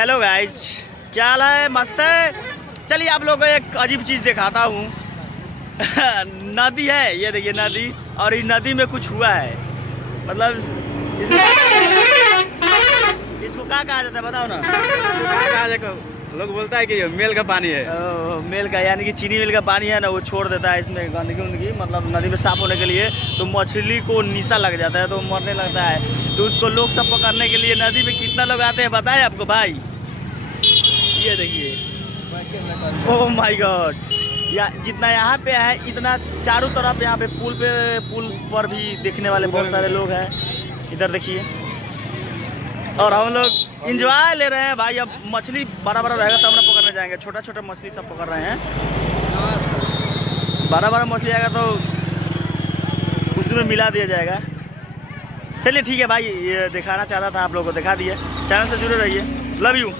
Hello guys, क्या हाल है? मस्त है। चलिए आप लोगों को एक अजीब चीज़ दिखाता हूँ। नदी है, ये देखिए नदी, और इस नदी में कुछ हुआ है। मतलब इसको क्या कहा जाता है बताओ ना। लोग बोलता है कि ये मेल का पानी है। मेल का, यानी कि चीनी मिल का पानी है ना, वो छोड़ देता है इसमें गंदगी उंदगी, मतलब नदी में साफ होने के लिए। तो मछली को निशा लग जाता है तो मरने लगता है। तो उसको लोग सब पकड़ने के लिए नदी में कितना लोग आते हैं बताए आपको भाई? ये देखिए, ओह माय गॉड, या जितना यहाँ पे है इतना चारों तरफ यहाँ पे पुल पर भी देखने वाले बहुत सारे लोग हैं। इधर देखिए, और हम लोग इंजॉय ले रहे हैं भाई। अब मछली बड़ा बड़ा रहेगा तब ना पकड़ने जाएंगे। छोटा छोटा मछली सब पकड़ रहे हैं। बड़ा बड़ा मछली आएगा तो उसमें मिला दिया जाएगा। चलिए ठीक है भाई, ये दिखाना चाहता था आप लोगों को, दिखा दिए। चैनल से जुड़े रहिए। Love you.